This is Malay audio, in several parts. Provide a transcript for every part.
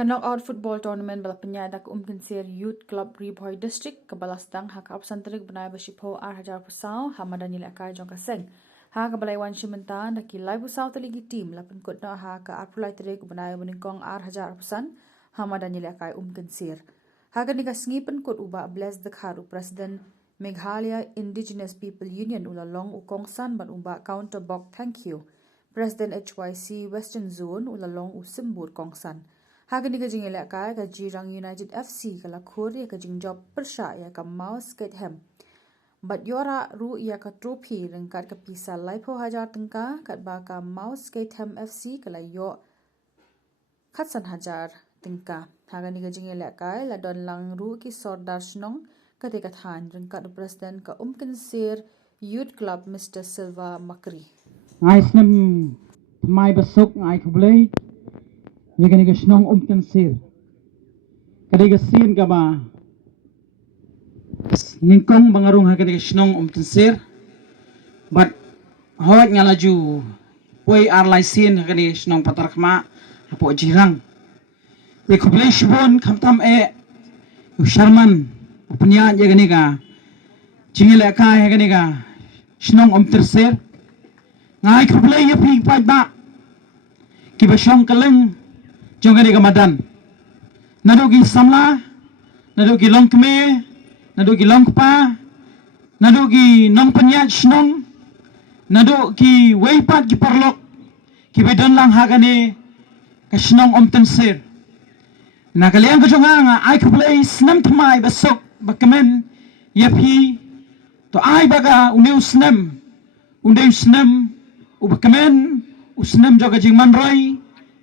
Ka knockout football tournament bala penyada ka Umkinsir Youth Club Riboy District ka balastang ha ka absantarig banay basipo 8,000 pusaw ha madanil akay jong kaseng. Ha ka balay wan shimentan na ki live pusaw taligi team lapan kot na ha ka apulay tarig banay maningkong 8,000 pusan ha madanil akay Umkinsir. Ha ka nigasngipan kot uba bless the kharu President Meghalaya Indigenous People Union ulalong ukongsan ban uba counter bok thank you. President HYC Western Zone ulalong usimbur kongsan. Hagani ka jing ilakay ka Jirang United FC ka lakur ya ka jing job persya ya ka mouse skate hem. Bat yora ru ya ka trophy rengkat ka pisa laipo hajar tengka kat ba ka mouse skate hem FC ka layo katsan hajar tengka. Hagani ka jing ilakay la don lang ru ki sordar shnong ka dekathan rengkat President ka Umkinsir Youth Club Mr. Silva Makri. Ngai snem mai besok ngai kublai ya gani ga snong Umkinsir kadai ga sin ka ba ningkong bangarung ha kadai ga snong Umkinsir but hawat ngalaju poi arlai sin ha kadai snong patarkma hapo jirang ya kublai shibon khamtam Sharman upnya ya gani ga jingile ka ha gani ga snong Umkinsir ngai kublai ya pig pa ba ki ba shong kaleng jongani kamadan nadugi samla nadugi longkme nadugi longpa nadugi nongpanyat shnong nadugi weipat ki parlok ki bedan lang hagane ka shnong Umkinsir na kalian ko jonga ai kublai snam tmai besok bakamen yapi to ai baga uneu snam ubakamen usnem joga jingman roy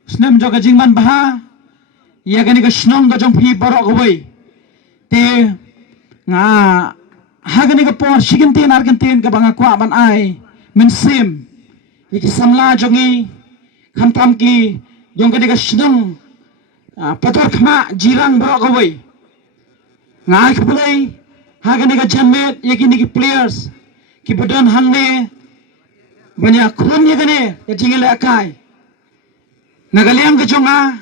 usnem joga jingman baha ya gani ka shnong ga jong phi barok hoi te nga hagani ka por shigintin argentin ka banga kwa ban ai min sim iki samla jongi khantam ki jong gani ka shnong pator khma jirang barok hoi nga ai khlai hagani ka janmet yaki ni ki players ki bodan hangne banyak khun ya gani ya jingile akai nagaliang ka jonga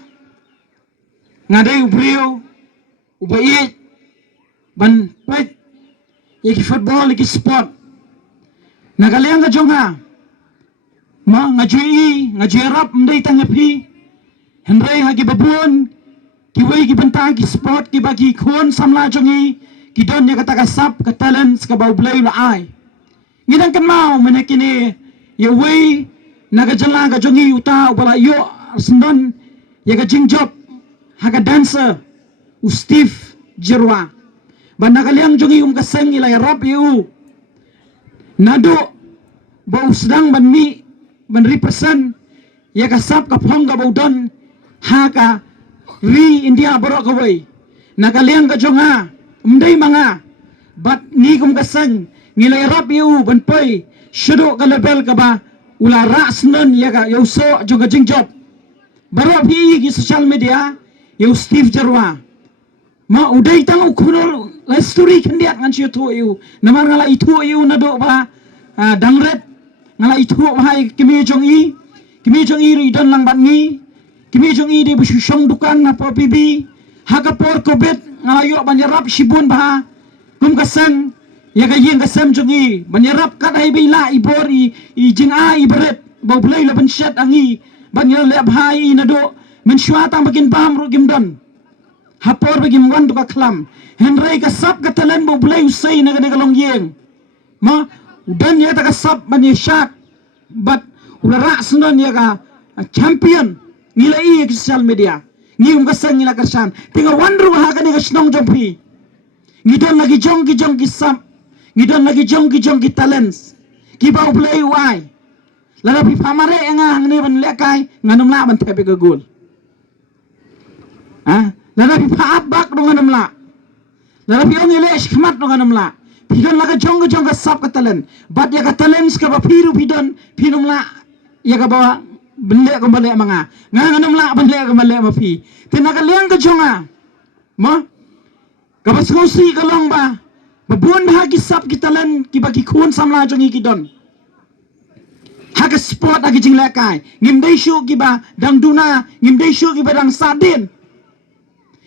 ngaday ubriyo ubayit ban pet yaki football yaki sport nagaliang ka jonga ma ngajui rap mday tangapi henry hagi babun kiway ki bantang ki sport ki bagi khun samla jongi ki don ya kata kasap ka talents ka baublay laay ngidang kan mau menekini ya way nagajala ka jongi uta ubala yo sendon ya ka jingjob haga dancer Steve Jirwa banda kaliang jongi kaseng ilay rap yu nado ba usdang banmi ban represent ya ka sap ka phong ka baudon haga ri India borok kawai nagaliang ka jonga umday mga bat ni kaseng ngilay rap yu ban pay shadow ka level ka ba ula ra sendon ya ka yauso jonga jingjob baru pi di social media you Steve Jirwa ma udai tang ukunol la story kendiat ngan siu tu you namar ngala itu you nado ba dangret ngala itu hai kimi jong i ri don lang ban ngi kimi jong i di busu shong dukan na po pibi haga por kobet ngala yo banyarap shibun ba kum kasang ya ga yin kasam jong i banyarap kat ai bila ibori i jinga ibret ba bulai la ban shat angi banyal le bhai nado men shwata bagin bam ro gimdon hapor bagim wan ka khlam henry ka sap ka talen bo bulai usai na ga long yeng ma udan ya ta ka sap bani shat but ulara sunon ya ka champion nilai e social media ngium ka sang nila karsan tinga wandru ha ka ni ka snong jompi ngidon lagi jong ki sap ngidon lagi jong ki talents ki ba bulai wai lala pi pamare nga hangni ban lekai nganum la ban tepe gagul lala pi paap bak do nganum la lala pi ongi le shkmat do nganum la pidon laga jong ka sap ka talen bat ya ka talents ka ba piru pidon pinum la ya ka ba bende ko bale mga nganum la ban le ko bale ma pi tinaga liang ka jonga mo ka ba skosi ka long ba babun ba ki sap ki talen ki ba ki khun samla jongi ki don haga sport agi jing lekai ngim dai shu ki ba dang duna ngim dai shu ki ba dang sadin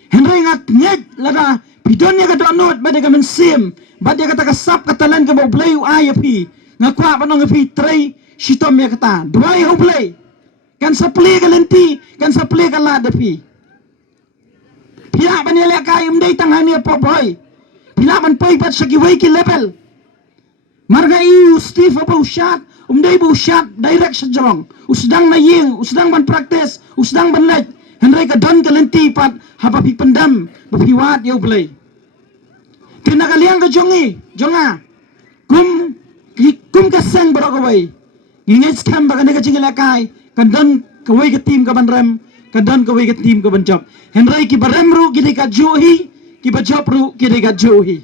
Henry ngat nyet lada pidon ya ka not ba de ka men sim ba de kata ka sap kata len ka bo play ay pi ngakwa pa nang pi tray sitom ya kata duai ho play kan sa play ka lenti kan sa play ka la de pi pia ban ya kai dei tang hani po boy pila ban pai pat sa giwai ki level marga iu Steve ba ushat dei bu ushat direct sa jong usdang na ying usdang ban practice usdang ban lek Henry ka don ka lenti pat haba pi pendam ba pi wat yo play tinagaliang ka jonga kum ka sang bro ka wai ngingit scam ba ka chingila kai kan don ka wai ka team ka ban rem kan don ka wai ka team ka ban job Henry ki barem ru ki ka johi ki ba job ru ki ka johi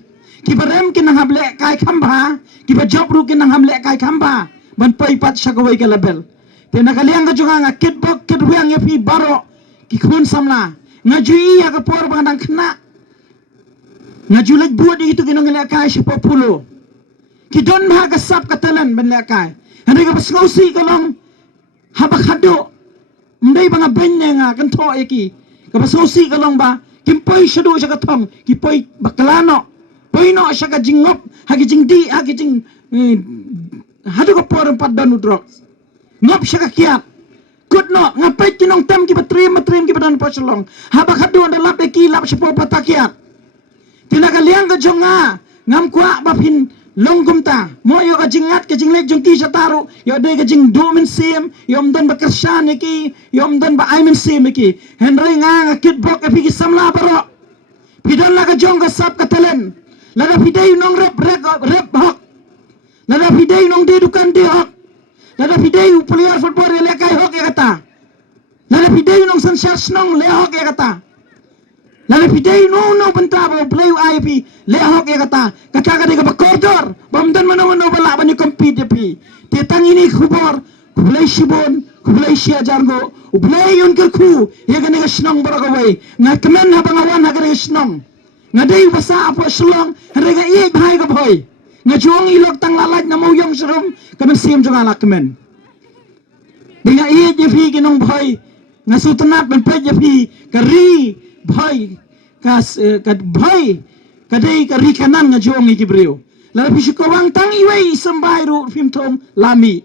ki barem ki nang hable kai khamba ki ba job ru ki nang hable kai khamba ban pai pat sa ka wai ka label tinagaliang ka jonga nga kitbok kitwiang ya pi baro ki khun samla ngajui ya ka por ba nang khna ngajulat buat itu kinong lekai si populo kidon ha ka sap katalan ben lekai hani ka pasngausi kalong habakado ndai banga benya nga kan tho eki ka pasngausi kalong ba kimpoi shado sa katong kipoi bakalano poino sa ka jingop hagi jingdi hagi jing hadu ka por padan drugs ngop sa ka kiat kutno ngapai kinong tem ki batrim ki badan posolong habakado ndalap eki lap sa po patakiat tinagaliang ka jonga ngam kwa bapin longgumta mo yo ka jingat ka jinglek jongki sa taro yo de ka jing domin sim yom don ba kersan ki yom don ba aimen sim ki Henry nga kitbok ka pigi samla baro pidon la ka jong ka sap ka telen la da pidai nong rep hok la da pidai nong de dukan de hok la da pidai player football le kai hok ya kata la da pidai nong sansas nong le hok ya kata lalu pidai no benta ba play IP lehok ya kata ka de ba koridor bamdan mano bala ba ni compete pi tetang ini khubor kublai shibon kublai shia jargo ublai yun ka khu ya gane ka snong bara ka wai na kemen ha bangawan ha gane snong na dei basa apa slong rega ye bhai ka bhoi na juang ilok tang lalat na mo yong serum kamen sim jong ala kemen dengan ye je phi kinong bhoi na sutanat ben pe je phi kari bhai kas kad bhai kadai ka rikanan nga jong ikibreo la pisiko wang tang iway sambai ru film tom lami